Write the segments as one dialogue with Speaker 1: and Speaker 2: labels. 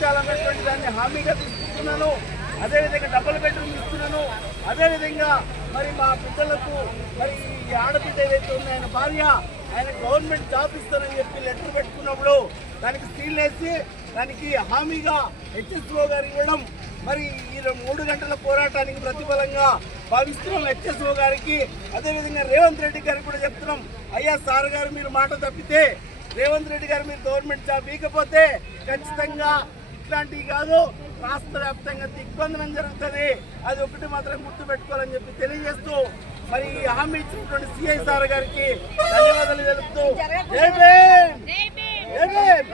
Speaker 1: కల్పించాలన్నటువంటి దాన్ని హామీగా తీసుకుంటున్నాను. అదేవిధంగా డబుల్ బెడ్రూమ్ ఇస్తున్నాను. అదేవిధంగా మరి మా పిల్లలకు మరి ఈ ఆడబిడ్డ ఏదైతే ఉందో ఆయన భార్య ఆయన గవర్నమెంట్ జాబ్ ఇస్తానని చెప్పి లెటర్ పెట్టుకున్నప్పుడు దానికి సీల్ వేసి దానికి హామీగా హెచ్ఎస్ఓ గారు ఇవ్వడం మరి ఈ మూడు గంటల పోరాటానికి ప్రతిఫలంగా భావిస్తున్నాం హెచ్ఎస్ఓ గారికి. అదేవిధంగా రేవంత్ రెడ్డి గారికి కూడా చెప్తున్నాం అయ్యా సార్ గారు మీరు మాట తప్పితే రేవంత్ రెడ్డి గారు మీరు గవర్నమెంట్ జాబ్ ఇవ్వకపోతే ఖచ్చితంగా ఇట్లాంటివి కాదు రాష్ట్ర వ్యాప్తంగా దిగ్బంధనం జరుగుతుంది అది ఒకటి మాత్రం గుర్తు పెట్టుకోవాలని చెప్పి తెలియజేస్తూ మరి ఈ హామీ ఇచ్చినటువంటి సిఐ సార్ గారికి ధన్యవాదాలు తెలుపుతూ జై భీమ్! జై భీమ్!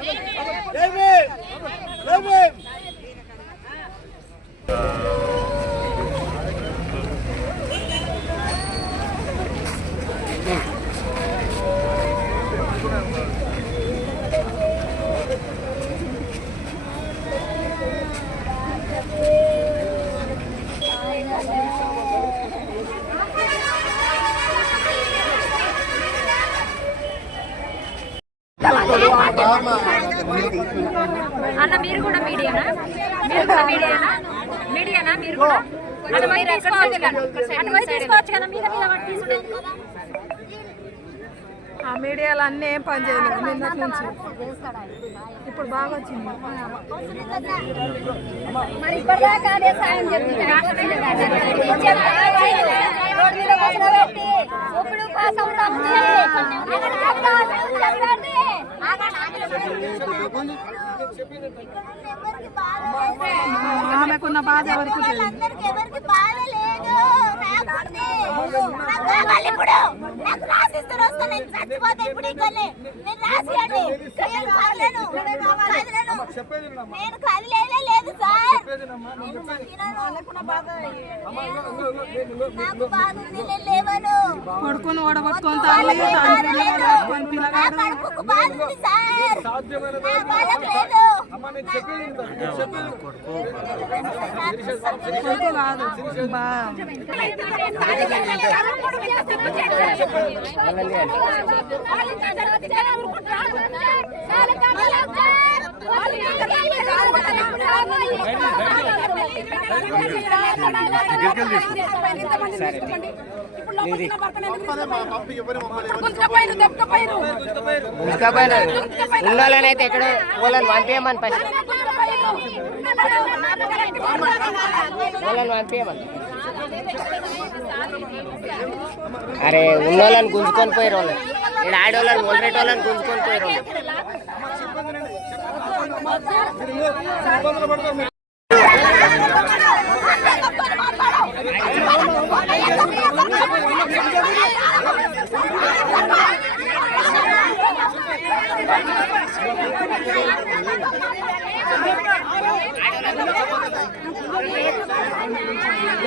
Speaker 1: జై భీమ్!
Speaker 2: అన్న మీరు కూడా మీడియానా? మీరు కూడా మీడియానా? మీడియానా? మీరు కూడా? అటు తీసుకోవచ్చు కదా. అటు తీసుకోవచ్చు కదా. మీద మీద పట్టి తీసుకుంటే
Speaker 3: ఆ మీడియాలో అన్నీ ఏం పని చేయలేదు నిన్నటి నుంచి. ఇప్పుడు బాగా వచ్చింది.
Speaker 2: మరి ఇప్పటిదాకా అదే సాయం చెప్తున్నారు. రోడ్డు మీద కూర్చోబెట్టి ఇప్పుడు
Speaker 3: ఆమెకున్న బాధ ఎవరికి తెలియదు
Speaker 4: అందరికి ఎవరికి బాధ లేదు నాకుంది. నాకు కావాలి ఇప్పుడు నాకు రాసిస్తారు వస్తా నేను చచ్చిపోతే ఇప్పుడు ఇక్కడనే నేను రాసియండి నేను కదలను కదలను నేను కదిలేదే లేదు. సార్ నేను. నాకు బాధ ఉంది నేను లేవను
Speaker 3: కొడుకుని ఓడగొట్టుకొని పిల్లగాడు
Speaker 4: కడుపుకు బాధ ఉంది సార్ నా బాధకు లేదు
Speaker 3: కొడుకు కాదు.
Speaker 5: ఉండాలని అయితే ఎక్కడ వాళ్ళని పంపేయమని ఫస్ట్. వాళ్ళని పంపేయమని. అరే ఉన్నోళ్ళని గుంజుకొని పోయారు వాళ్ళు ఇక్కడ ఆడోళ్ళని మొదలెట్ వాళ్ళని గుంజుకొని పోయారు వాళ్ళు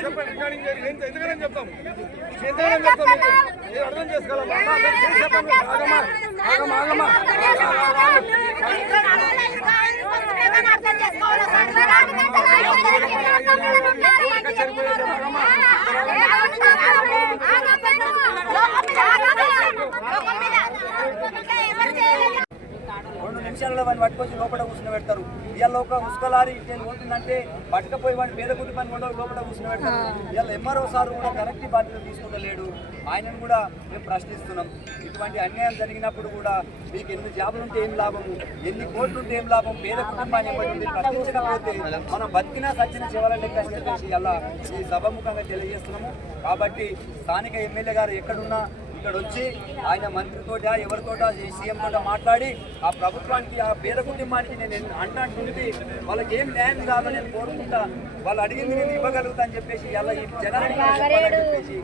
Speaker 6: ఎందుకని చెప్తాం ఎంతగానో చెప్తాం అర్థం చేసుకోవాలి అమ్మా, మీరు చేసి చెప్పండి. ఆగమ్మా, ఆగమ్మా, ఆగమ్మా.
Speaker 4: ఎవరు చేయలేదు
Speaker 7: నిమిషాలలో వాడిని పట్టుకొచ్చి లోపల కూర్చుని పెడతారు. ఇవాళ ఒక ఉసుకలారి నేను పోతుందంటే పట్టుకపోయి వాడిని పేద కుటుంబాన్ని కూడా లోపల కూర్చుని పెడతారు. ఇవాళ ఎంఆర్ఓ సార్ కూడా కరెక్ట్ బాధ్యత తీసుకుంటలేడు. ఆయనను కూడా మేము ప్రశ్నిస్తున్నాం. ఇటువంటి అన్యాయం జరిగినప్పుడు కూడా మీకు ఎన్ని జాబులు ఉంటే ఏం లాభము? ఎన్ని కోట్లు ఉంటే ఏం లాభం? పేద కుటుంబాన్ని ఎవరి ప్రశ్నించకపోతే మనం బతికినా సచ్చిన చివరండి అని చెప్పేసి అలా ఈ సభముఖంగా తెలియజేస్తున్నాము. కాబట్టి స్థానిక ఎమ్మెల్యే గారు ఎక్కడున్నా ఇక్కడ వచ్చి ఆయన మంత్రితోట ఎవరితోట సీఎం తోట మాట్లాడి ఆ ప్రభుత్వానికి ఆ పేద కుటుంబానికి నేను అంటాంటుంది వాళ్ళకి ఏం న్యాయం కాదని నేను కోరుకుంటా. వాళ్ళు అడిగింది నేను ఇవ్వగలుగుతా అని చెప్పేసి ఇలా ఈ జనానికి చెప్పేసి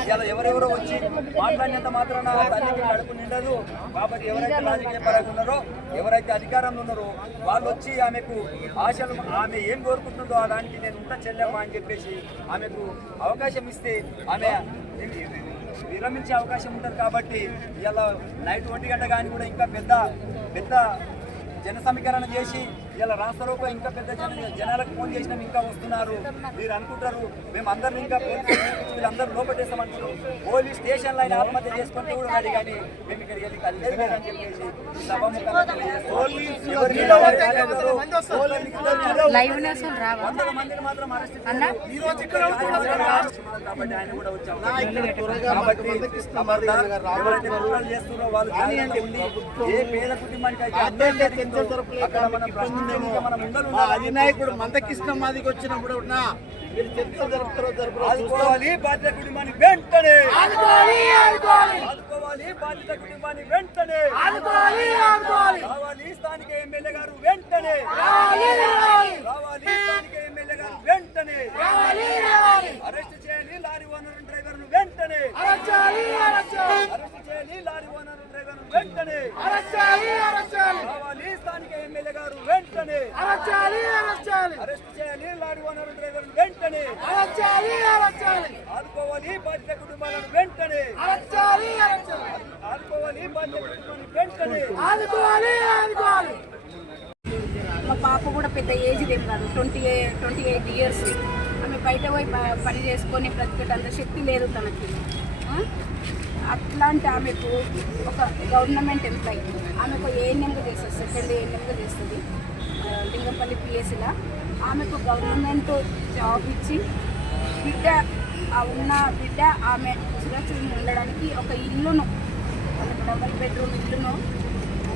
Speaker 7: ఈ ఇలా ఎవరెవరో వచ్చి మాట్లాడినంత మాత్రాన తల్లికి కడుపు నిండదు. కాబట్టి ఎవరైతే రాజకీయ పరంగా ఉన్నారో ఎవరైతే అధికారంలో ఉన్నారో వాళ్ళు వచ్చి ఆమెకు ఆశలు ఆమె ఏం కోరుకుంటుందో ఆ దానికి నేను ఉంటా చెల్లెమ్మా అని చెప్పేసి ఆమెకు అవకాశం ఇస్తే ఆమె విరమించే అవకాశం ఉంటుంది కాబట్టి ఇలా నైట్ ఒంటి గంట కానీ కూడా ఇంకా పెద్ద పెద్ద జన సమీకరణ చేసి ఇలా రాష్ట్రంలో ఇంకా పెద్ద జన జనాలకు ఫోన్ చేసినాం ఇంకా వస్తున్నారు. మీరు అనుకుంటారు మేము అందరిని ఇంకా వీళ్ళందరూ లోపట్టేస్తామంటారు పోలీస్ స్టేషన్లో ఆయన ఆత్మహత్య చేసుకుంటే కూడా రాడు కానీ మేము ఇక్కడ వెళ్ళి అని చెప్పేసి వందల మందిని మాత్రం అరెస్ట్ ఇక్కడ కాబట్టి ఆయన కూడా వచ్చారు. కాబట్టి ఎవరైతే చేస్తున్నారో వాళ్ళు ఉండి ఏ పేద కుటుంబానికి అక్కడ మనం ఉండలు.
Speaker 1: మా అధినాయకుడు మందకృష్ణ మాదికి వచ్చినప్పుడు మీరు చర్చలు జరుపుతారో
Speaker 7: బాధ్యత కుటుంబాన్ని వెంటనే. ఆదుకోవాలి బాధ్యత కుటుంబాన్ని వెంటనే. స్థానిక ఎమ్మెల్యే గారు వెంటనే రావాలి స్థానిక ఎమ్మెల్యే గారు వెంటనే అరెస్ట్ చేయాలి లారీ ఓనర్ డ్రైవర్ను వెంటనే అరెస్ట్ చేయాలి లారీ ఓనర్ డ్రైవర్ను వెంటనే రావాలి స్థానిక ఎమ్మెల్యే గారు వెంటనే అరెస్ట్ చేయాలి లారీ ఓనర్ డ్రైవర్ను వెంటనే ఆదుకోవాలి బాధ్యత కుటుంబాలను వెంటనే ఆదుకోవాలి బాధ్యత కుటుంబాన్ని వెంటనే
Speaker 8: మా పాప కూడా పెద్ద ఏజ్ ఏం కాదు. ట్వంటీ ట్వంటీ ఎయిట్ ఇయర్స్ ఆమె బయట పోయి ప- పని చేసుకొని బ్రతికేటంత శక్తి లేదు తనకి. అట్లాంటి ఆమెకు ఒక గవర్నమెంట్ ఎంప్లాయీ ఆమెకు ఏఎన్ఎంగా చేస్తుంది సెకండ్ ఏఎన్ఎంగా చేస్తుంది లింగంపల్లి పిఎస్సిలా ఆమెకు గవర్నమెంట్ జాబ్ ఇచ్చి బిడ్డ ఉన్న బిడ్డ ఆమె సురక్షితంగా ఉండడానికి ఒక ఇల్లును వాళ్ళకి డబల్ బెడ్రూమ్ ఇల్లును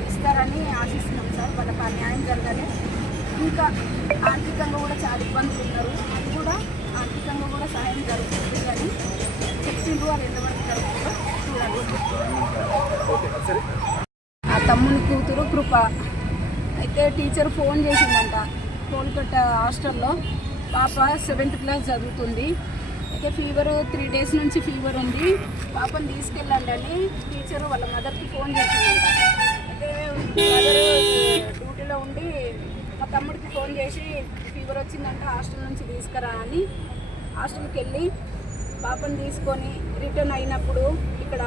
Speaker 8: ఇస్తారని ఆశిస్తున్నాం సార్. వాళ్ళకి ఆ న్యాయం జరగాలి. ఇంకా ఆర్థికంగా కూడా చాలా ఇబ్బందులు ఉన్నారు. అది కూడా ఆర్థికంగా కూడా సహాయం జరుగుతుంది కానీ చెప్పిండ్రు. అది ఎంతవరకు జరుగుతుందో చూడాలి. ఆ తమ్ముని కూతురు కృప. అయితే టీచర్ ఫోన్ చేసిందంట. కోల్కట్ట హాస్టల్లో. పాప సెవెంత్ క్లాస్ చదువుతుంది. అయితే ఫీవర్ త్రీ డేస్ నుంచి ఫీవర్ ఉంది. పాపని తీసుకెళ్ళండి అని టీచర్ వాళ్ళ మదర్కి ఫోన్ చేసిందంట. అయితే మదర్ డ్యూటీలో ఉండి తమ్ముడికి ఫోన్ చేసి ఫీవర్ వచ్చిందంట హాస్టల్ నుంచి తీసుకురా అని హాస్టల్కి వెళ్ళి పాపని తీసుకొని రిటర్న్ అయినప్పుడు ఇక్కడ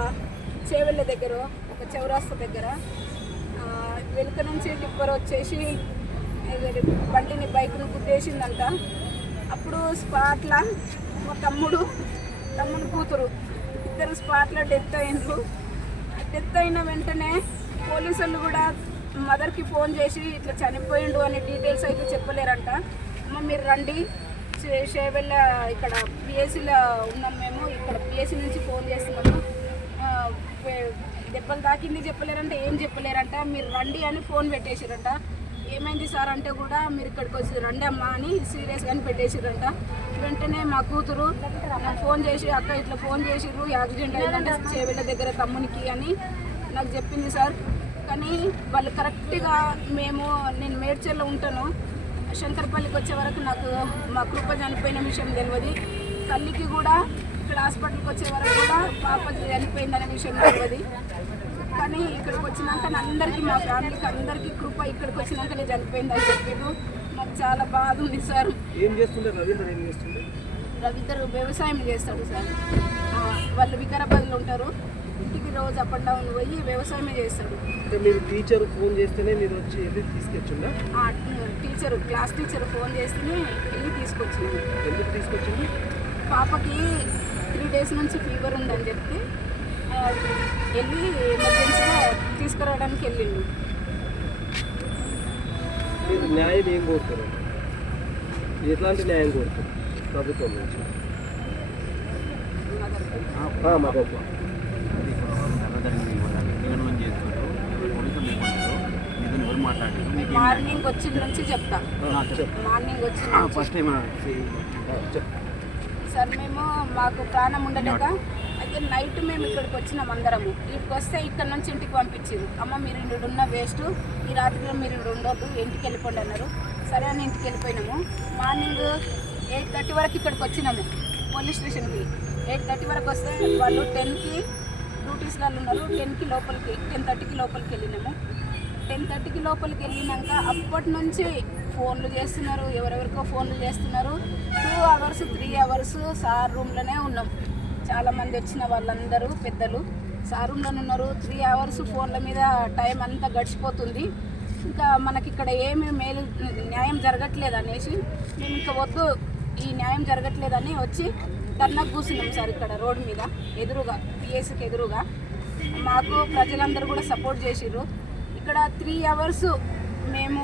Speaker 8: చేవెళ్ళ దగ్గర ఒక చౌరాస్తా దగ్గర వెనుక నుంచి టిప్పర్ వచ్చేసి బండిని బైక్ను గుద్దేసిందంట. అప్పుడు స్పాట్ల మా తమ్ముడు తమ్ముడు కూతురు ఇద్దరు స్పాట్లో డెత్ అయిండ్రు. డెత్ అయిన వెంటనే పోలీసులు కూడా మదర్కి ఫోన్ చేసి ఇట్లా చనిపోయిండు అనే డీటెయిల్స్ అయితే చెప్పలేరంట. అమ్మ మీరు రండి. షేవెళ్ళ చేవెళ్ళ ఇక్కడ పిఎస్సిలో ఉన్నాం మేము. ఇక్కడ పిఎస్సి నుంచి ఫోన్ చేస్తున్నాము. దెబ్బలు తాకింది చెప్పలేరంటే ఏం చెప్పలేరంట. మీరు రండి అని ఫోన్ పెట్టేసిరంట. ఏమైంది సార్ అంటే కూడా మీరు ఇక్కడికి వచ్చి రండి అమ్మా అని సీరియస్గానే పెట్టేసిరంట. వెంటనే మా కూతురు ఫోన్ చేసి అక్క ఇట్లా ఫోన్ చేసిర్రు యాక్సిడెంట్ అయిందంటే చేవెళ్ళ దగ్గర తమ్మునికి అని నాకు చెప్పింది సార్. కానీ వాళ్ళు కరెక్ట్గా మేము నేను మేడ్చల్లో ఉంటాను. శంకర్పల్లికి వచ్చే వరకు నాకు మా కృప చనిపోయిన విషయం తెలియదు తల్లికి కూడా ఇక్కడ హాస్పిటల్కి వచ్చే వరకు కూడా పాప చనిపోయిందనే విషయం తెలియదు కానీ ఇక్కడికి వచ్చినాక అందరికీ మా ఫ్యామిలీకి అందరికీ కృప ఇక్కడికి వచ్చినాకనే చనిపోయిందని చెప్పారు. మాకు చాలా బాధ ఉంది సార్.
Speaker 6: ఏం చేస్తుండే రవీంద్ర ఏం చేస్తుండే
Speaker 8: రవీందర్ వ్యవసాయం చేస్తాడు సార్. వాళ్ళు వికారాబాద్లో ఉంటారు. రోజు అప్ అండ్ డౌన్ పోయి వ్యవసాయమే చేస్తాడు.
Speaker 6: మీరు టీచర్ ఫోన్ చేస్తేనే మీరు వచ్చి వెళ్ళి తీసుకొచ్చిందా
Speaker 8: టీచర్ క్లాస్ టీచర్ ఫోన్ చేస్తేనే వెళ్ళి తీసుకొచ్చింది.
Speaker 6: ఎందుకు తీసుకొచ్చింది?
Speaker 8: పాపకి త్రీ డేస్ నుంచి ఫీవర్ ఉందని చెప్తే వెళ్ళి ఎమర్జెన్సీగా తీసుకురావడానికి వెళ్ళిండు.
Speaker 6: మీరు న్యాయం ఏం కోరుతారు ఎట్లాంటి న్యాయం కోరుతారు ప్రభుత్వం నుంచి.
Speaker 8: మార్నింగ్ వచ్చిన నుంచి చెప్తా. మార్నింగ్ వచ్చిన
Speaker 6: ఫస్ట్ టైం
Speaker 8: సార్ మేము మాకు ప్రాణం ఉండలేక అయితే నైట్ మేము ఇక్కడికి వచ్చినాం అందరము. ఇక్కడికి వస్తే ఇక్కడ నుంచి ఇంటికి పంపించారు అమ్మ మీరు ఇక్కడ ఉన్న వేస్ట్. ఈ రాత్రిలో మీరు ఇక్కడ ఉండొద్దు. ఇంటికి వెళ్ళిపోండి అన్నారు. సరే అని ఇంటికి వెళ్ళిపోయినాము. మార్నింగ్ ఎయిట్ థర్టీ వరకు ఇక్కడికి వచ్చినాము. పోలీస్ స్టేషన్కి. ఎయిట్ థర్టీ వరకు వస్తే వాళ్ళు టెన్కి డ్యూటీస్ వాళ్ళు ఉన్నారు. టెన్కి లోపలికి టెన్ థర్టీకి లోపలికి వెళ్ళినాము. టెన్ థర్టీకి లోపలికి వెళ్ళినాక అప్పటి నుంచి ఫోన్లు చేస్తున్నారు. ఎవరెవరికో ఫోన్లు చేస్తున్నారు. Two hours three hours sir రూమ్లోనే ఉన్నాం. చాలామంది వచ్చిన వాళ్ళందరూ పెద్దలు సార్ రూమ్లోనే ఉన్నారు. త్రీ అవర్స్ ఫోన్ల మీద టైం అంతా గడిచిపోతుంది. ఇంకా మనకి ఇక్కడ ఏమి మేలు న్యాయం జరగట్లేదు అనేసి మేము ఇంకా వద్దు. ఈ న్యాయం జరగట్లేదని వచ్చి ధర్నా కూర్చున్నాం సార్ ఇక్కడ రోడ్డు మీద ఎదురుగా పిఎస్కి ఎదురుగా. మాకు ప్రజలందరూ కూడా సపోర్ట్ చేసిర్రు. ఇక్కడ త్రీ అవర్స్ మేము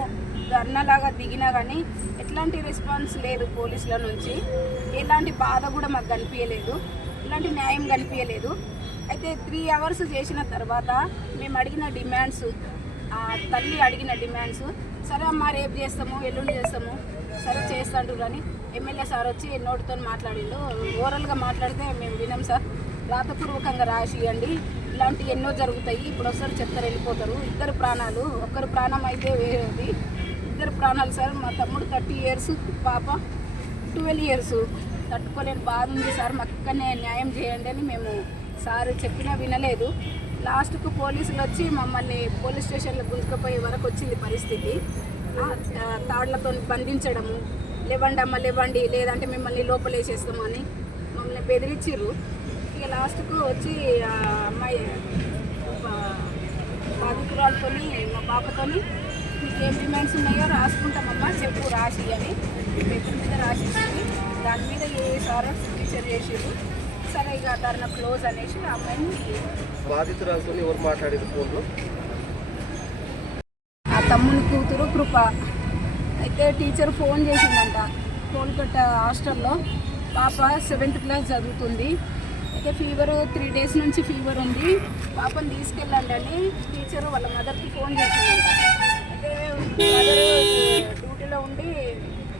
Speaker 8: ధర్నాలాగా దిగినా కానీ ఎట్లాంటి రెస్పాన్స్ లేదు పోలీసుల నుంచి. ఎలాంటి బాధ కూడా మాకు కనిపించలేదు ఎలాంటి న్యాయం కనిపించలేదు అయితే త్రీ అవర్స్ చేసిన తర్వాత మేము అడిగిన డిమాండ్స్ ఆ తల్లి అడిగిన డిమాండ్స్ సరే అమ్మ రేపు చేస్తాము ఎల్లుండి చేస్తాము. సరే చేస్తాడు కానీ ఎమ్మెల్యే సార్ వచ్చి నోటితో మాట్లాడిండు. ఓరల్గా మాట్లాడితే మేము వినాం సార్. రాతపూర్వకంగా రాసియండి. ఇలాంటివి ఎన్నో జరుగుతాయి. ఇప్పుడు ఒకసారి చెప్తారు వెళ్ళిపోతారు. ఇద్దరు ప్రాణాలు ఒక్కరు ప్రాణం అయితే వేరేది. ఇద్దరు ప్రాణాలు సార్. మా తమ్ముడు థర్టీ ఇయర్స్ పాప ట్వెల్వ్ ఇయర్స్. తట్టుకోలేని బాధ ఉంది సార్. మాకు ఇక్కడనే న్యాయం చేయండి అని మేము సార్ చెప్పినా వినలేదు. లాస్ట్కు పోలీసులు వచ్చి మమ్మల్ని పోలీస్ స్టేషన్లో గుంజుకుపోయే వరకు వచ్చింది పరిస్థితి. తాళ్ళతో బంధించడము లేవండి అమ్మ లేవండి లేదంటే మిమ్మల్ని లోపలేసేస్తాము అని మమ్మల్ని బెదిరించారు ఇక లాస్ట్కు వచ్చి అమ్మాయి బాధితురాలతో మా పాపతో మీకు ఏం డిమాండ్స్ ఉన్నాయో రాసుకుంటామమ్మా చెప్పు రాసి అని పేపర్ మీద రాసి దాని మీద ఏ సారో సిగ్నేచర్ చేసారు సరే ఇక ధరణ క్లోజ్ అనేసి ఆ అమ్మాయిని
Speaker 6: బాధితురాలతో ఎవరు మాట్లాడేది ఫోన్లో?
Speaker 8: తమ్ముని కూతురు కృప. అయితే టీచర్ ఫోన్ చేసిందంట. కోల్కట్ట హాస్టల్లో. పాప సెవెంత్ క్లాస్ చదువుతుంది. అయితే ఫీవర్ త్రీ డేస్ నుంచి ఫీవర్ ఉంది. పాపని తీసుకెళ్ళండి అని టీచర్ వాళ్ళ మదర్కి ఫోన్ చేసిందంట. అయితే మదర్ డ్యూటీలో ఉండి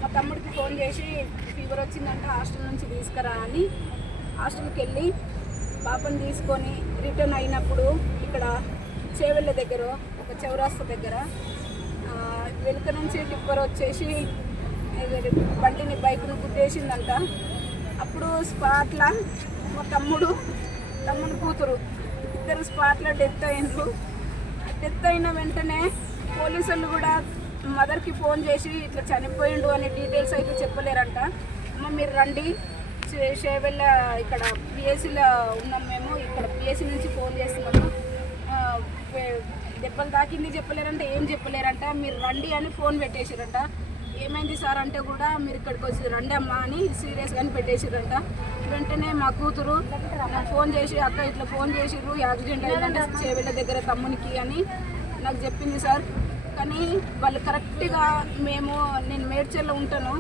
Speaker 8: మా తమ్ముడికి ఫోన్ చేసి ఫీవర్ వచ్చిందంట హాస్టల్ నుంచి తీసుకురా అని హాస్టల్కి వెళ్ళి పాపని తీసుకొని రిటర్న్ అయినప్పుడు ఇక్కడ చేవెళ్ళ దగ్గర ఒక చౌరాస్తా దగ్గర వెనుక నుంచి టిప్పర్ వచ్చేసి బండిని బైక్ను గుద్దేసిందంట. అప్పుడు స్పాట్లా మా తమ్ముడు తమ్ముడు కూతురు ఇద్దరు స్పాట్లో డెత్ అయినరు. డెత్ అయిన వెంటనే పోలీసులు కూడా మదర్కి ఫోన్ చేసి ఇట్లా చనిపోయిండు అనే డీటెయిల్స్ అయితే చెప్పలేరంట. అమ్మ మీరు రండి. షేవెళ్ళ ఇక్కడ పిఎస్సిలో ఉన్నాం మేము. ఇక్కడ పిఎస్సి నుంచి ఫోన్ చేస్తున్నాము. దెబ్బలు తాకింది చెప్పలేరంట ఏం చెప్పలేరంట. మీరు రండి అని ఫోన్ పెట్టేసారంట. ఏమైంది సార్ అంటే కూడా మీరు ఇక్కడికి వచ్చి రండి అమ్మా అని సీరియస్గా పెట్టేసిరంట. వెంటనే మా కూతురు ఫోన్ చేసి అక్క ఇట్లా ఫోన్ చేసిర్రు యాక్సిడెంట్ అయిందంటే చేవెళ్ళ దగ్గర తమ్మునికి అని నాకు చెప్పింది సార్. కానీ వాళ్ళు కరెక్ట్గా మేము నేను మేడ్చల్లో ఉంటాను.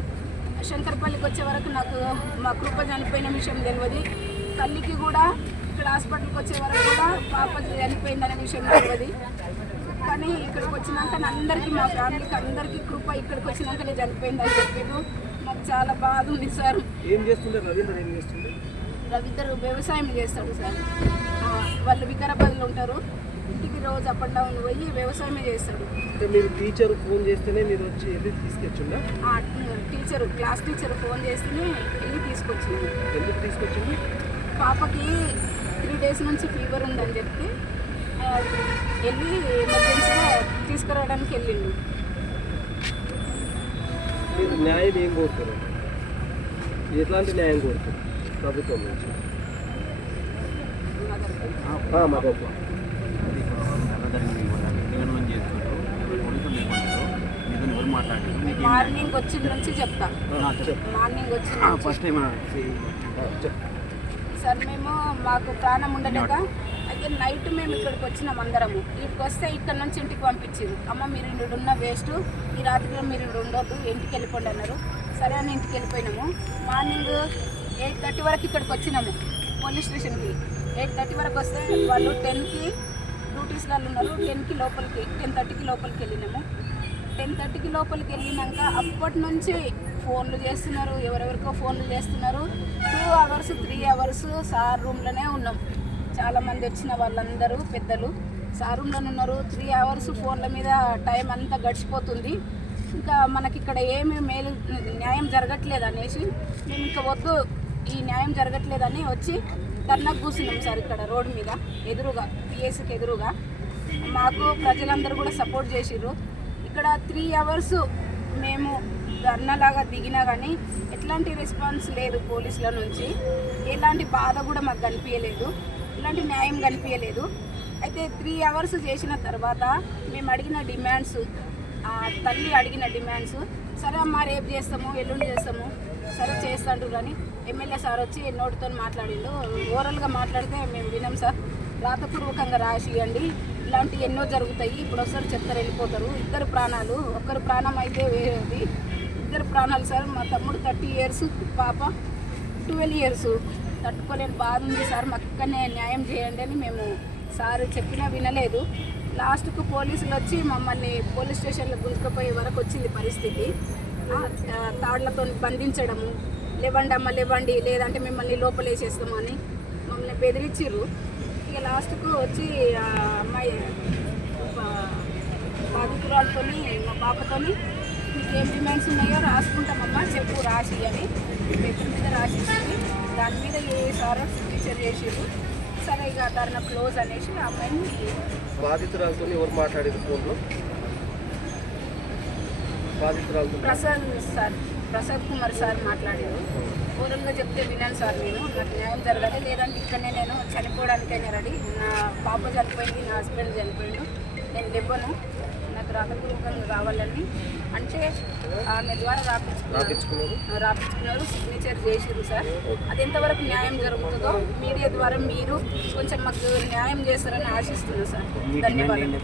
Speaker 8: శంకర్పల్లికి వచ్చే వరకు నాకు మా కృప చనిపోయిన విషయం తెలియదు తల్లికి కూడా ఇక్కడ హాస్పిటల్కి వచ్చే వరకు కూడా పాప చనిపోయిందనే విషయం తెలియదు కానీ ఇక్కడికి వచ్చినాక అందరికీ మా ఫ్యామిలీకి అందరికీ కృప ఇక్కడికి వచ్చినాకనే చనిపోయిందని చెప్పారు. మాకు చాలా బాధ ఉంది సార్.
Speaker 6: ఏం చేస్తుండే రవీంద్ర? ఏం చేస్తుండే?
Speaker 8: రవిద్దరు వ్యవసాయం చేస్తాడు సార్. వాళ్ళు వికారాబాద్లో ఉంటారు. ఇంటికి రోజు అప్ అండ్ డౌన్ పోయి వ్యవసాయమే చేస్తాడు.
Speaker 6: మీరు టీచర్ ఫోన్ చేస్తేనే మీరు వచ్చి వెళ్ళి తీసుకొచ్చిందా
Speaker 8: టీచర్ క్లాస్ టీచర్ ఫోన్ చేస్తేనే వెళ్ళి తీసుకొచ్చింది
Speaker 6: ఎందుకు తీసుకొచ్చింది
Speaker 8: పాపకి త్రీ డేస్ నుంచి ఫీవర్ ఉందని చెప్పి వెళ్ళి ఎమర్జెన్సీగా తీసుకురావడానికి వెళ్ళిండు.
Speaker 6: మీరు న్యాయం ఏం కోరుతారు? ఎట్లాంటి న్యాయం కోరుతారు ప్రభుత్వం నుంచి? ఆ, మా గొప్ప
Speaker 8: మార్నింగ్ వచ్చిన నుంచి చెప్తా. మార్నింగ్ వచ్చిన
Speaker 6: ఫస్ట్ టైం
Speaker 8: సార్ మేము మాకు ప్రాణం ఉండలేక నైట్ మేము ఇక్కడికి వచ్చినాం అందరము. ఇక్కడికి వస్తే ఇక్కడ నుంచి ఇంటికి పంపించారు అమ్మ మీరు ఇక్కడ ఉన్న వేస్ట్ ఈ రాత్రిలో మీరు ఇక్కడ ఉండొద్దు ఇంటికి వెళ్ళిపోండి అన్నారు. సరే అని ఇంటికి వెళ్ళిపోయినాము. మార్నింగ్ ఎయిట్ థర్టీ వరకు ఇక్కడికి వచ్చినాము పోలీస్ స్టేషన్కి. ఎయిట్ థర్టీ వరకు వస్తే వాళ్ళు టెన్కి డ్యూటీస్ వాళ్ళు ఉన్నారు. టెన్కి లోపలికి టెన్ థర్టీకి లోపలికి వెళ్ళినాము. టెన్ థర్టీకి లోపలికి వెళ్ళినాక అప్పటి నుంచి ఫోన్లు చేస్తున్నారు ఎవరెవరికో ఫోన్లు చేస్తున్నారు. Two hours three hours sir రూమ్లోనే ఉన్నాం. చాలామంది వచ్చిన వాళ్ళందరూ పెద్దలు. సార్ ఉన్నారు. త్రీ అవర్స్ ఫోన్ల మీద టైం అంతా గడిచిపోతుంది. ఇంకా మనకి ఇక్కడ ఏమి మేలు న్యాయం జరగట్లేదు అనేసి మేము ఇంకా వద్దు. ఈ న్యాయం జరగట్లేదని వచ్చి ధర్నాకు కూర్చున్నాం సార్ ఇక్కడ రోడ్డు మీద. ఎదురుగా పిఎస్కి ఎదురుగా. మాకు ప్రజలందరూ కూడా సపోర్ట్ చేసిర్రు. ఇక్కడ త్రీ అవర్స్ మేము ధర్నాలాగా దిగినా కానీ ఎట్లాంటి రెస్పాన్స్ లేదు పోలీసుల నుంచి. ఎలాంటి బాధ కూడా మాకు కనిపించలేదు ఎలాంటి న్యాయం కనిపించలేదు. అయితే త్రీ అవర్స్ చేసిన తర్వాత మేము అడిగిన డిమాండ్స్ ఆ తల్లి అడిగిన డిమాండ్స్ సరే అమ్మా రేపు చేస్తాము ఎల్లుండి చేస్తాము సరే చేస్తాడు అని ఎమ్మెల్యే సార్ వచ్చి నోటితో మాట్లాడిండు. ఓరల్గా మాట్లాడితే మేము వినాం సార్ రాతపూర్వకంగా రాసి ఇవ్వండి ఇలాంటివి ఎన్నో జరుగుతాయి. ఇప్పుడు ఒకసారి చెప్తారు వెళ్ళిపోతారు. ఇద్దరు ప్రాణాలు ఒక్కరు ప్రాణం అయితే వేరేది. ఇద్దరు ప్రాణాలు సార్ మా తమ్ముడు థర్టీ ఇయర్స్ పాప ట్వెల్వ్ ఇయర్స్. తట్టుకోలేని బాధ ఉంది సార్. మాకు ఇక్కడనే న్యాయం చేయండి అని మేము సార్ చెప్పినా వినలేదు. లాస్ట్కు పోలీసులు వచ్చి మమ్మల్ని పోలీస్ స్టేషన్లో గుంజుకుపోయే వరకు వచ్చింది పరిస్థితి. తాళ్ళతో బంధించడము లేవండి అమ్మ లేవండి లేదంటే మిమ్మల్ని లోపలేసేస్తాము అని మమ్మల్ని బెదిరించిర్రు. ఇక లాస్ట్కు వచ్చి అమ్మాయి బాధితురాలతో మా పాపతోని మీకు ఏం డిమాండ్స్ ఉన్నాయో రాసుకుంటామమ్మా చెప్పు రాసి అని పేపర్ మీద రాసి ఇచ్చింది దాని మీద ఏ సారో సిగ్నేచర్ చేసిర్రు సరే ఇక ధర్నా క్లోజ్ అనేసి ఆ అమ్మాయిని
Speaker 6: బాధితురాలతో ఎవరు మాట్లాడేది ఫోన్లో? బాధితురాలతో
Speaker 8: ప్రసాద్ సార్ ప్రసాద్ కుమార్ సార్ మాట్లాడారు. ఓరల్గా చెప్తే విన్నాను సార్ నేను. నాకు న్యాయం జరగాలి లేదంటే ఇక్కడనే నేను చనిపోవడానికైనా రెడీ. నా పాప చనిపోయింది నా హస్బెండ్ చనిపోయిండు. నేను ఇవ్వను రాతపూర్వకంగా కావాలని అంటే ఆమె ద్వారా
Speaker 6: రాపించుకున్నారు.
Speaker 8: రాపించుకున్నారు సిగ్నేచర్ చేసిర్రు సార్. అది ఎంతవరకు న్యాయం జరుగుతుందో మీడియా ద్వారా మీరు కొంచెం మాకు న్యాయం చేస్తారని ఆశిస్తున్నాను సార్. ధన్యవాదాలు.